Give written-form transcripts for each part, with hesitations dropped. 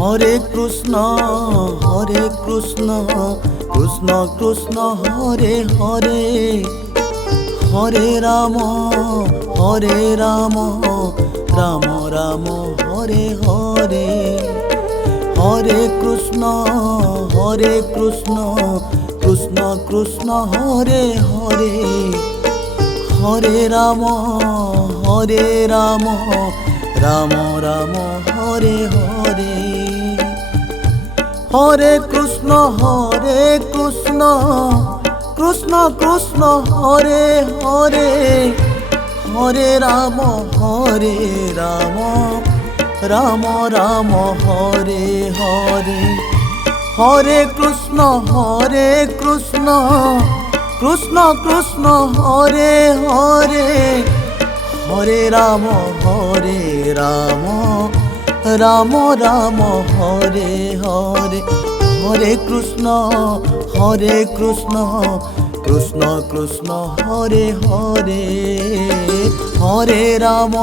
Hare Krishna Krishna Krishna Hare Hare, Hare Ram Ram Ram Hare Hare. Hare Krishna Krishna Krishna Hare Hare, Hare Ram Ram Ram Hare Hare. Hare Krishna Krishna Krishna Hare Hare, Hare Ram Ram Ram Hare Hare. Hare Krishna Krishna Krishna Hare Hare, Hare Ram Ram Ram Hare Hare. Hare Krishna Krishna Krishna Hare Hare, Hare Ram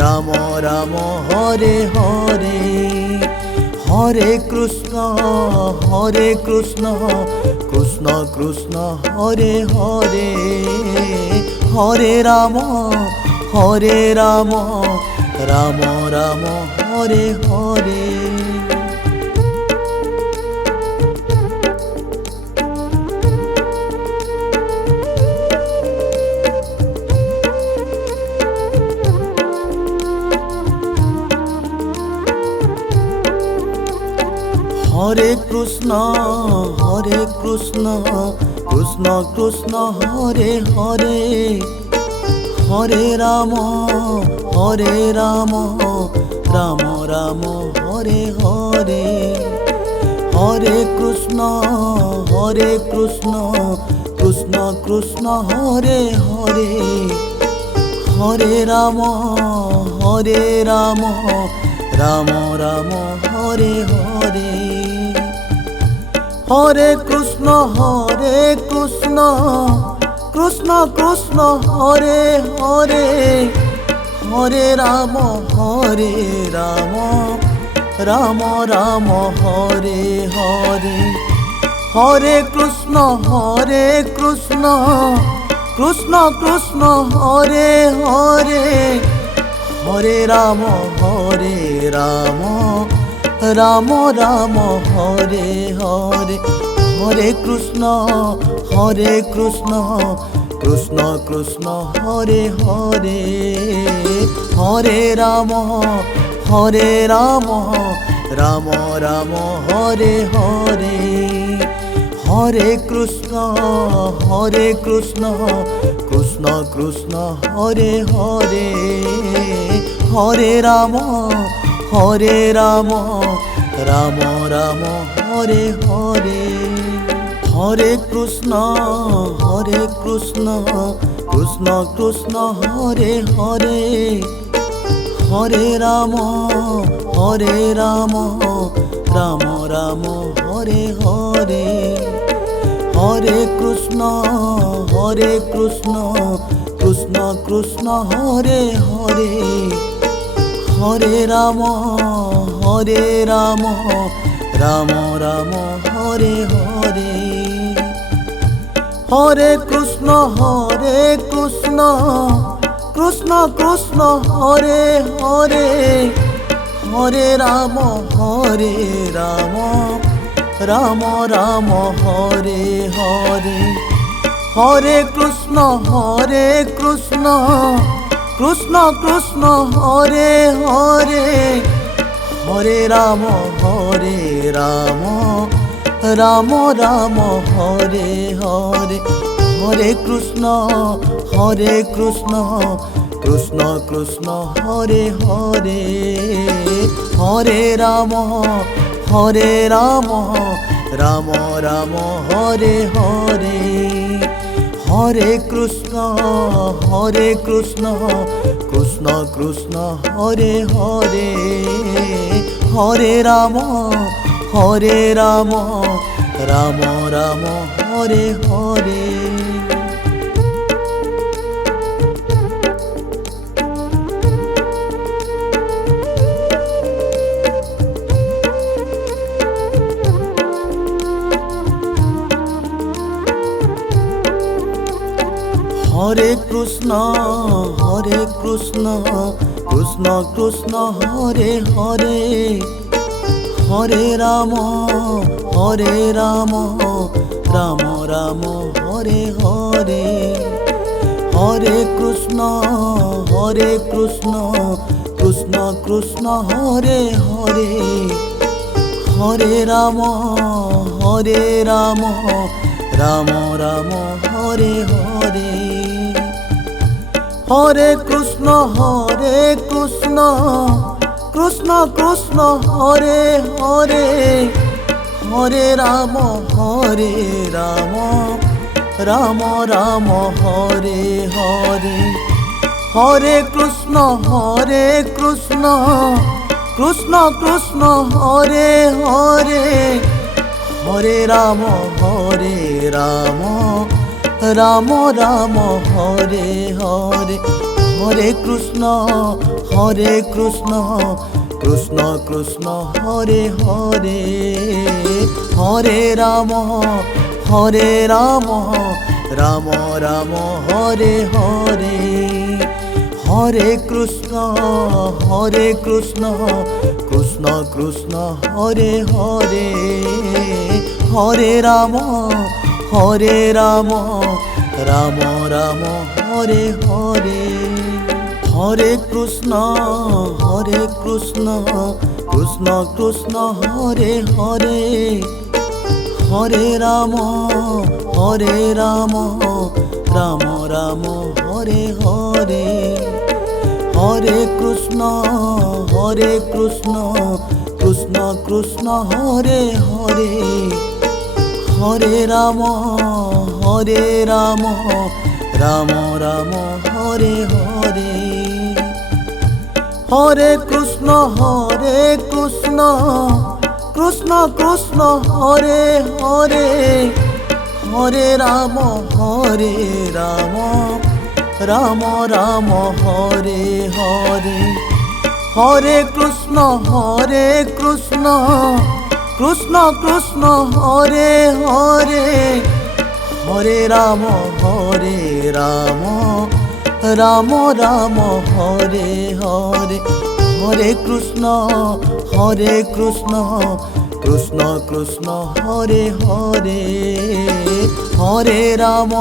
Ram Ram Hare Hare. Hare Krishna Krishna Krishna Hare Hare, Hare Ram Ram Ram Hare Hare. Hare Krishna Krishna Krishna Hare Hare, Hare Ram Ram Ram Hare Hare. Hare Krishna Krishna Krishna Hare Hare, Hare Ram Ram Ram Hare Hare. Hare Krishna Krishna Krishna Hare Hare, Hare Ram Ram Ram Hare Hare. Hare Krishna Krishna Krishna Hare Hare, Hare Ram Ram Ram Hare Hare. Hare Krishna Krishna Krishna Hare Hare, Hare Ram Ram Ram Hare Hare. Hare Krishna Krishna Krishna Hare Hare, Hare Ram Ram Ram Hare Hare. Hare Krishna Krishna Krishna Hare Hare, Hare Ram Ram Ram Hare Hare. Hare Krishna Krishna Krishna Hare Hare, Hare Ram Ram Ram Hare Hare. Hare Krishna Krishna Krishna Hare Hare, Hare Ram Ram Ram Hare Hare. Hare Krishna Krishna Krishna Hare Hare, Hare Ram Ram Ram Hare Hare. Hare Krishna Krishna Krishna Hare Hare, Hare Ram Ram Ram Hare Hare. Hare Krishna Krishna Hare Hare, Hare Ram Ram Ram Hare Hare. Hare Krishna Krishna Krishna Hare Hare, Hare Ram Ram Ram Hare Hare. Hare Krishna Krishna Krishna Hare Hare, Hare Ram Ram Ram Hare Hare. Hare Krishna Krishna Krishna Hare Hare, Hare Ram Ram Ram Hare Hare. Hare Krishna Krishna Krishna Hare Hare, Hare Ram Ram Ram Hare Hare. Hare Krishna Krishna Krishna Hare Hare, Hare Ram Ram Ram Hare Hare. Hare Krishna Krishna Krishna Hare Hare, Hare Ram Ram Ram Hare Hare. Hare Krishna Krishna Krishna Hare Hare, Hare Ram Ram Ram Hare Hare. Hare Krishna Krishna Hare Hare, Hare Ram Ram Ram Hare Hare. Hare Krishna Krishna Krishna Hare Hare, Hare Ram Ram Ram Hare Hare. Hare Krishna Krishna Krishna Hare Hare, Hare Ram Ram Ram Hare Hare. Hare Krishna Krishna Hare Hare, Hare Ram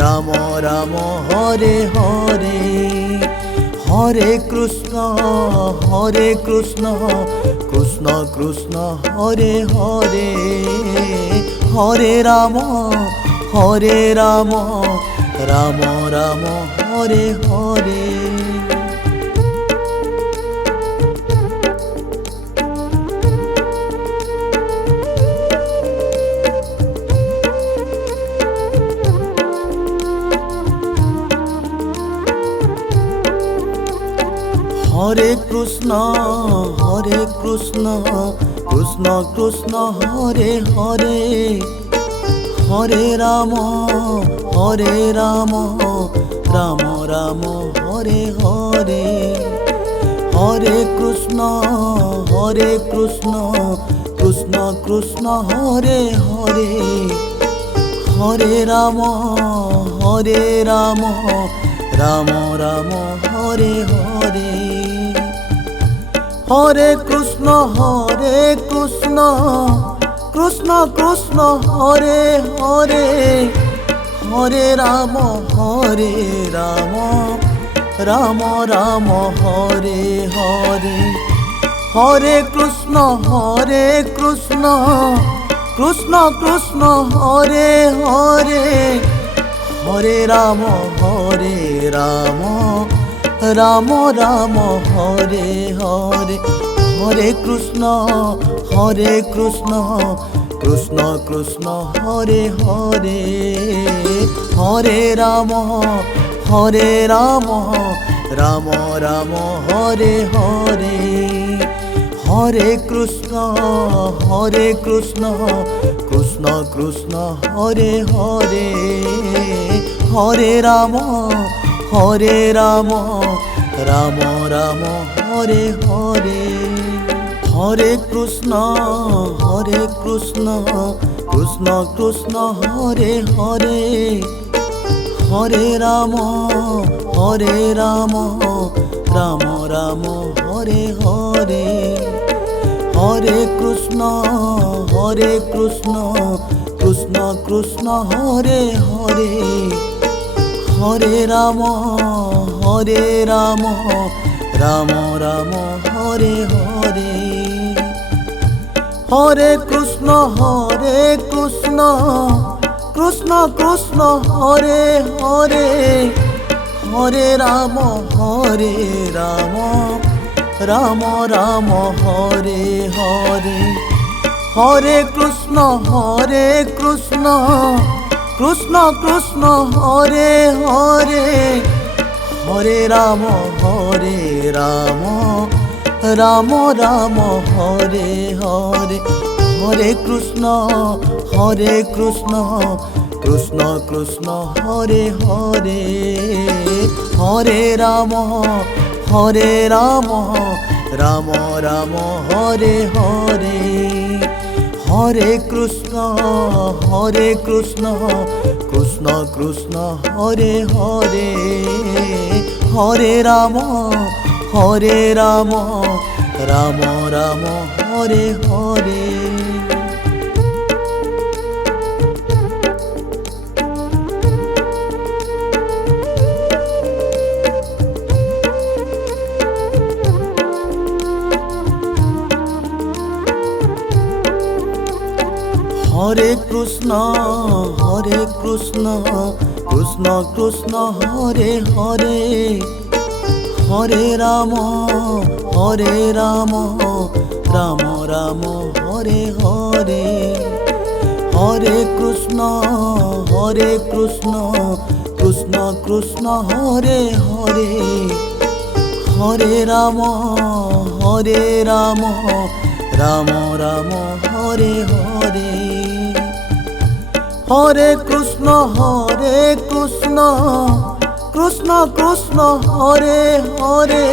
Ram Ram Hare Hare. Hare Krishna Krishna Hare Hare, Hare Ram Ram Ram Hare Hare. Hare Krishna Krishna Hare Hare, Hare Ram Ram Ram Hare Hare. Hare Krishna Krishna Hare Hare, Hare Ram Ram Ram Hare Hare. Hare Krishna Krishna Hare Hare, Hare Ram Ram Hare Hare. Hare Krishna Krishna Hare Hare, Hare Ram Ram Ram Hare Hare. Hare Krishna Krishna Hare Hare, Hare Ram Ram Ram Hare Hare. Hare Krishna Krishna Hare Hare, Hare Ram Ram Ram Hare Hare. Hare Krishna Krishna Krishna Hare Hare, Hare Ram Ram Ram Hare Hare, Hare Krishna Krishna Krishna Hare Hare, Hare Ram Ram Ram Hare Hare, Hare Krishna Krishna Krishna Hare Hare, Hare Ram Ram Ram Hare Hare, Hare Krishna Krishna Krishna Hare Hare, Hare Ram Ram Ram Hare Hare, Hare Krishna Krishna Krishna Hare Hare, Hare Ram Ram Ram Hare Hare, Hare Krishna Krishna Krishna Hare Hare, Hare Ram Ram Ram Hare Hare. Hare Krishna Krishna Krishna Hare Hare, Hare Ram Ram Ram Hare Hare, Hare Krishna Krishna Krishna Hare Hare, Hare Ram Ram Ram Hare Hare, Hare Krishna Krishna Krishna Hare Hare,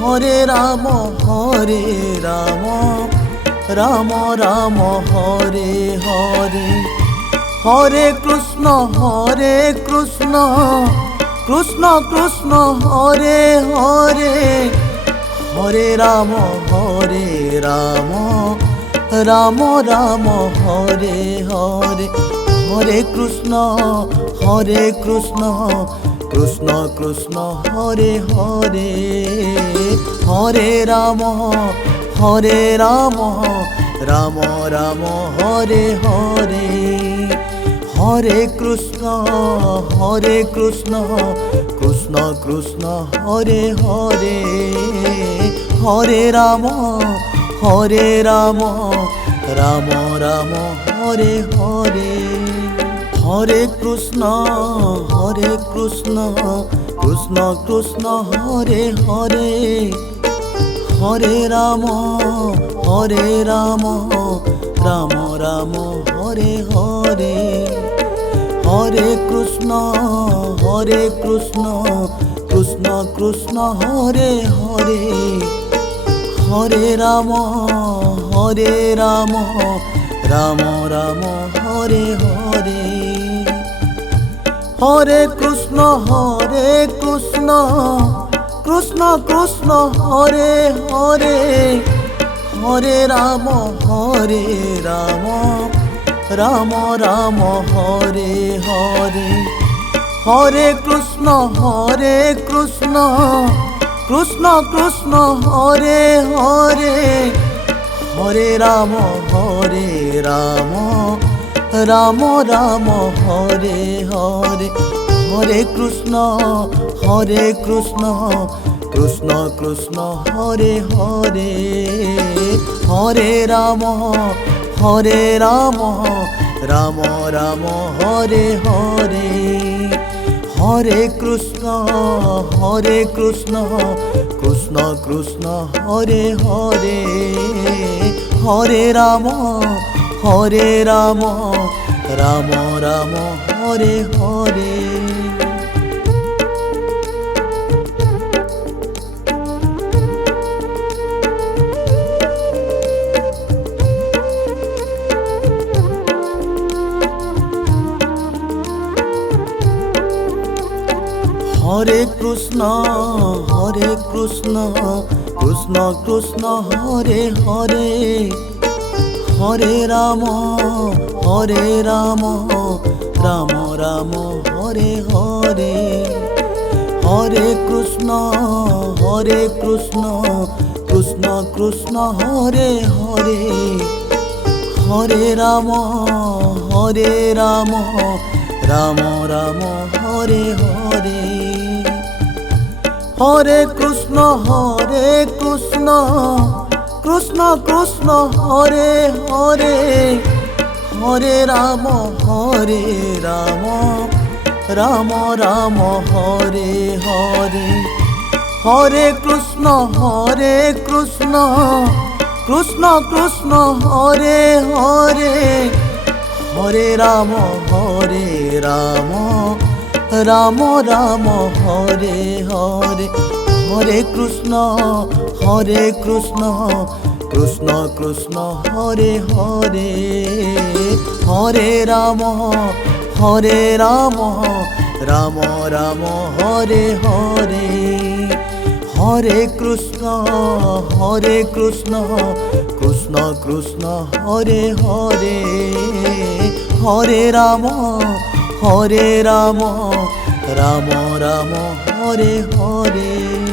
Hare Ram Ram Ram Hare Hare, Hare Krishna Krishna Krishna Hare Hare, Hare Ram Ram Ram Hare Hare, Hare Krishna Krishna Krishna Hare Hare, Hare Ram Ram Ram Hare Hare, Hare Krishna Krishna Krishna Hare Hare, Hare Ram Ram Ram Hare Hare, Hare Krishna Krishna Krishna Hare Hare, Hare Ram Ram Ram Hare Hare, Hare Krishna Krishna Krishna Hare Hare, Hare Ram Ram Ram Hare Hare, Hare Krishna Krishna Krishna Hare Hare, Hare Ram Ram Ram Hare Hare, Hare Krishna Krishna Krishna Hare Hare, Hare Ram Ram Ram Hare Hare, Hare Krishna Krishna Krishna Hare Hare, Hare Ram Ram Ram Hare Hare, Hare Krishna Krishna Krishna Hare Hare, Hare Ram Ram Ram Hare Hare. Krishna Krishna Krishna Hare Hare Hare Ram Ram Ram Hare Hare Hare Krishna Krishna Krishna Hare Hare Hare Ram Ram Ram Hare Hare Hare Krishna Krishna Krishna Hare Hare Hare Ram Ram Ram Hare Hare Hare Krishna Krishna Krishna Hare Hare Hare Ram Ram Ram Hare Hare Hare Krishna Krishna Krishna Hare Hare Hare Ram Ram Ram Hare Hare Hare Krishna Krishna Krishna Hare Hare Hare Ram Ram Ram Hare Hare.